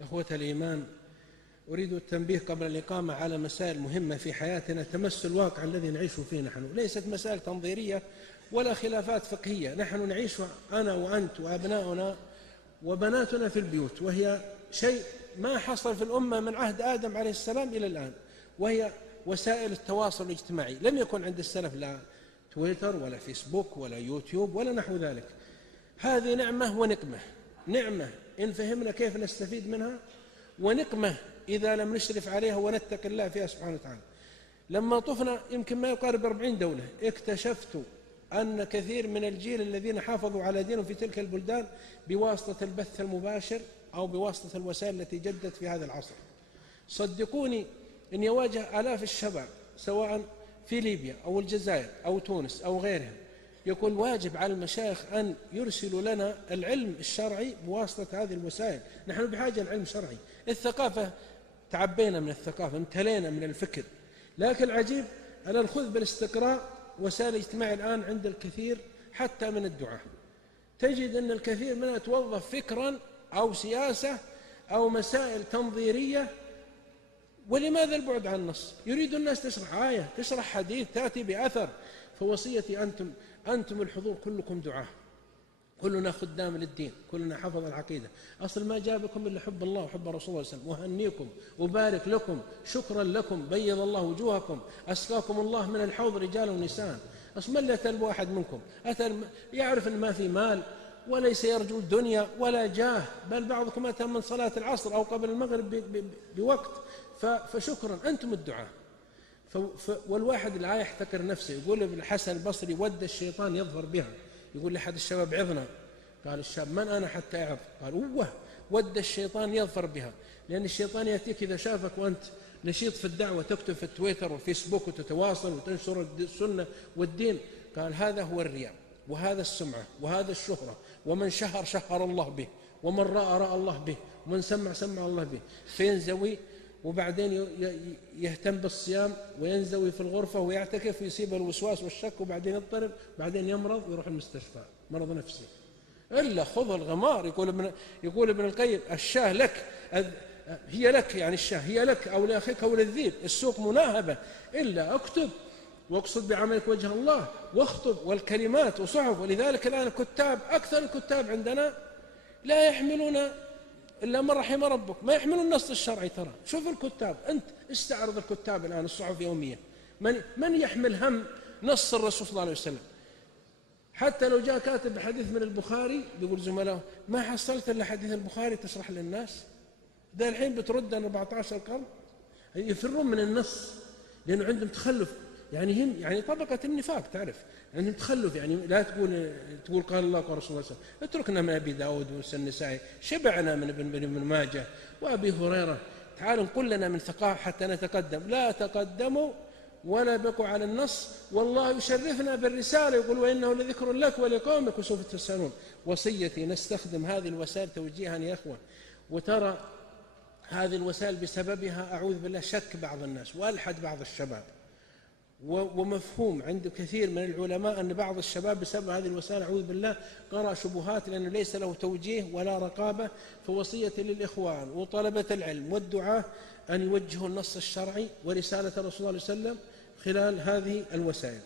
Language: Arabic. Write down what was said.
إخوة الإيمان، أريد التنبيه قبل الإقامة على مسائل مهمة في حياتنا تمس الواقع الذي نعيش فيه نحن. ليست مسائل تنظيرية ولا خلافات فقهية، نحن نعيش أنا وأنت وأبناؤنا وبناتنا في البيوت، وهي شيء ما حصل في الأمة من عهد آدم عليه السلام إلى الآن، وهي وسائل التواصل الاجتماعي. لم يكن عند السلف لا تويتر ولا فيسبوك ولا يوتيوب ولا نحو ذلك. هذه نعمة ونقمة. نعمة إن فهمنا كيف نستفيد منها، ونقمة إذا لم نشرف عليها ونتق الله فيها سبحانه وتعالى. لما طفنا يمكن ما يقارب 40 دولة، اكتشفت أن كثير من الجيل الذين حافظوا على دينهم في تلك البلدان بواسطة البث المباشر أو بواسطة الوسائل التي جدت في هذا العصر. صدقوني إن يواجه آلاف الشباب سواء في ليبيا أو الجزائر أو تونس أو غيرهم، يكون واجب على المشايخ أن يرسلوا لنا العلم الشرعي بواسطة هذه الوسائل. نحن بحاجة لعلم شرعي. الثقافة تعبينا من الثقافة، امتلينا من الفكر، لكن العجيب أن نأخذ بالاستقراء وسائل الاجتماع الآن عند الكثير حتى من الدعاة، تجد أن الكثير منها توظف فكرا أو سياسة أو مسائل تنظيرية. ولماذا البعد عن النص؟ يريد الناس تشرح آية، تشرح حديث، تأتي بأثر. فوصيتي أنتم الحضور كلكم دعاة، كلنا خدام للدين، كلنا حفظ العقيدة. أصل ما جابكم إلا حب الله وحب رسول الله صلى الله عليه وسلم. وهنيكم وبارك لكم، شكرا لكم، بيض الله وجوهكم، أسقاكم الله من الحوض رجال ونساء. أصل من لا يتلب أحد منكم أتى يعرف أن ما في مال وليس يرجو الدنيا ولا جاه، بل بعضكم أتى من صلاة العصر أو قبل المغرب بوقت. فشكرا أنتم الدعاء. والواحد لا يحتكر نفسه. يقول ابن الحسن البصري: ود الشيطان يظفر بها. يقول لأحد الشباب: عظنا. قال الشاب: من أنا حتى أعظ؟ قال: ود الشيطان يظفر بها، لأن الشيطان يأتيك إذا شافك وأنت نشيط في الدعوة، تكتب في التويتر والفيسبوك وتتواصل وتنشر السنة والدين. قال: هذا هو الرياء، وهذا السمعة، وهذا الشهرة. ومن شهر الله به، ومن رأى الله به، ومن سمع الله به. فينزوي وبعدين يهتم بالصيام وينزوي في الغرفة ويعتكف ويصيب الوسواس والشك، وبعدين يضطرب، بعدين يمرض ويروح المستشفى مرض نفسي. إلا خذ الغمار. يقول ابن القيم: الشاه لك، هي لك، يعني الشاه هي لك أو لأخيك أو للذيب. السوق مناهبة. إلا اكتب واقصد بعملك وجه الله واخطب، والكلمات وصحف. ولذلك الآن الكتاب، أكثر الكتاب عندنا لا يحملون إلا من رحم ربك، ما يحملون النص الشرعي. ترى شوف الكتاب، أنت استعرض الكتاب الآن، الصحف يوميا، من يحمل هم نص الرسول صلى الله عليه وسلم؟ حتى لو جاء كاتب حديث من البخاري بيقول زملائه: ما حصلت إلا حديث البخاري تشرح للناس. ده الحين بترد عن 14 قرن. يفرون من النص لأنه عندهم تخلف. يعني هم طبقة النفاق، تعرف، عندهم تخلف. يعني لا تقول قال الله قال رسول الله صلى الله عليه وسلم. اتركنا من أبي داود والنسائي، شبعنا من ابن ماجه وأبي هريرة. تعالوا نقول لنا من ثقافة حتى نتقدم. لا تقدموا ولا بقوا على النص، والله يشرفنا بالرسالة. يقول: وإنه لذكر لك ولقومك وسوف تسألون. وصيتي نستخدم هذه الوسائل توجيها يا أخوة. وترى هذه الوسائل بسببها أعوذ بالله شك بعض الناس وألحد بعض الشباب. ومفهوم عند كثير من العلماء أن بعض الشباب بسبب هذه الوسائل أعوذ بالله قرأ شبهات، لأنه ليس له توجيه ولا رقابة. فوصية للإخوان وطلبة العلم والدعاة أن يوجهوا النص الشرعي ورسالة الرسول صلى الله عليه وسلم خلال هذه الوسائل.